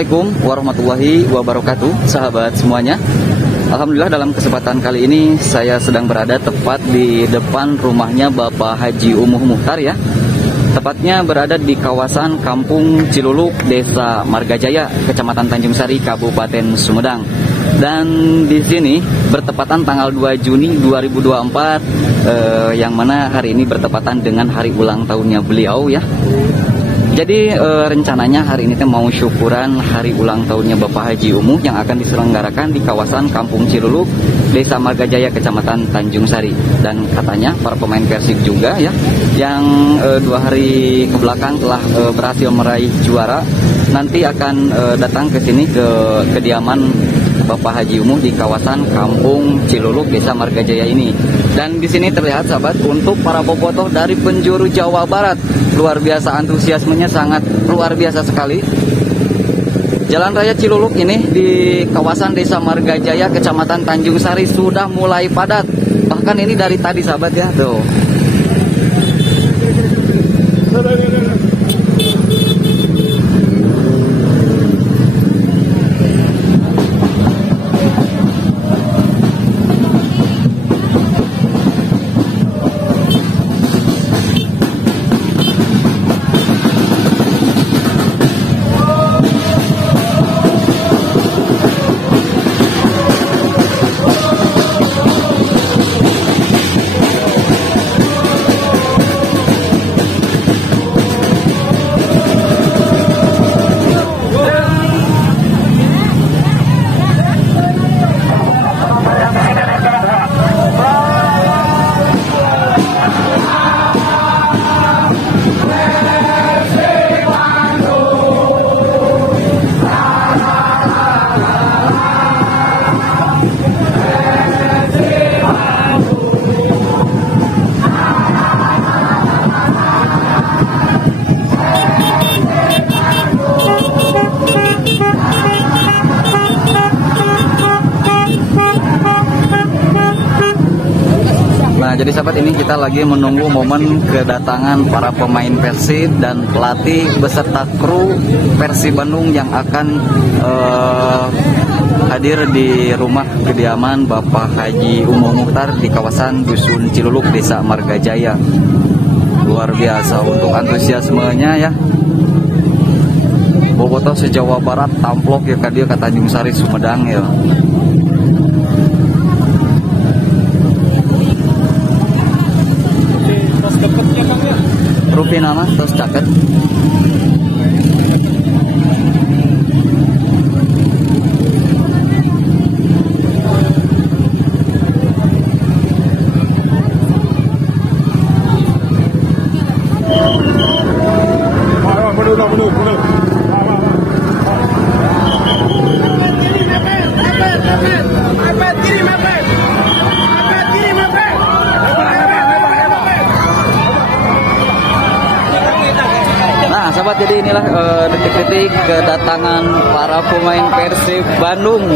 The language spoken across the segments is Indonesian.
Assalamualaikum warahmatullahi wabarakatuh, sahabat semuanya. Alhamdulillah, dalam kesempatan kali ini saya sedang berada tepat di depan rumahnya Bapak Haji Umuh Muhtar ya. Tepatnya berada di kawasan Kampung Ciluluk, Desa Margajaya, Kecamatan Tanjung Sari, Kabupaten Sumedang. Dan di sini bertepatan tanggal 2 Juni 2024, yang mana hari ini bertepatan dengan hari ulang tahunnya beliau ya. Jadi rencananya hari ini mau syukuran hari ulang tahunnya Bapak Haji Umuh yang akan diselenggarakan di kawasan Kampung Ciluluk, Desa Margajaya, Kecamatan Tanjung Sari. Dan katanya para pemain Persib juga ya, yang 2 hari kebelakang telah berhasil meraih juara, nanti akan datang ke sini ke kediaman Bapak Haji Umuh di kawasan Kampung Ciluluk, Desa Margajaya ini. Dan di sini terlihat sahabat, untuk para bobotoh dari penjuru Jawa Barat, luar biasa antusiasmenya, sangat luar biasa sekali. Jalan Raya Ciluluk ini di kawasan Desa Margajaya, Kecamatan Tanjung Sari sudah mulai padat. Bahkan ini dari tadi sahabat ya, tuh. Nah, jadi sahabat, ini kita lagi menunggu momen kedatangan para pemain Persib dan pelatih beserta kru Persib Bandung yang akan hadir di rumah kediaman Bapak Haji Umuh Muhtar di kawasan Dusun Ciluluk, Desa Margajaya. Luar biasa untuk antusiasmenya ya. Bobotoh se-Jawa Barat tamplok ya ke Tanjung Sari, Sumedang ya. Rupiah nama terus caket. Sahabat, jadi inilah detik-detik kedatangan para pemain Persib Bandung.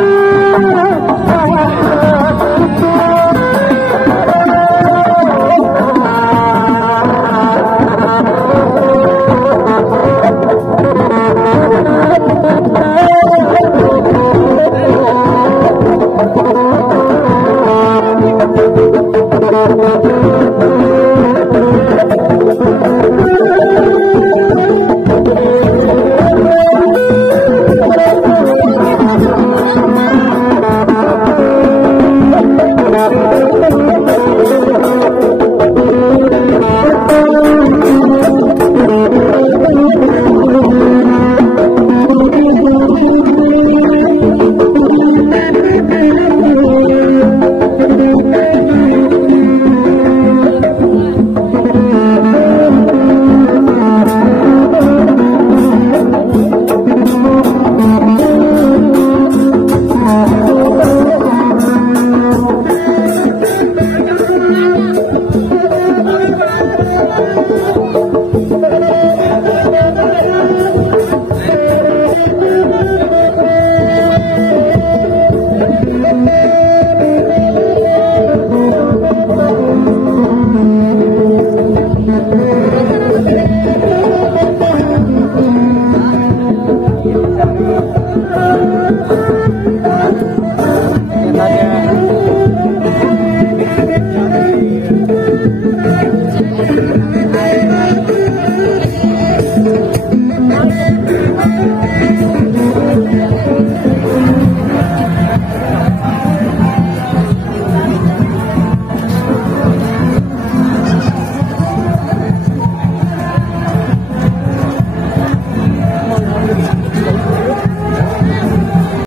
Aduh,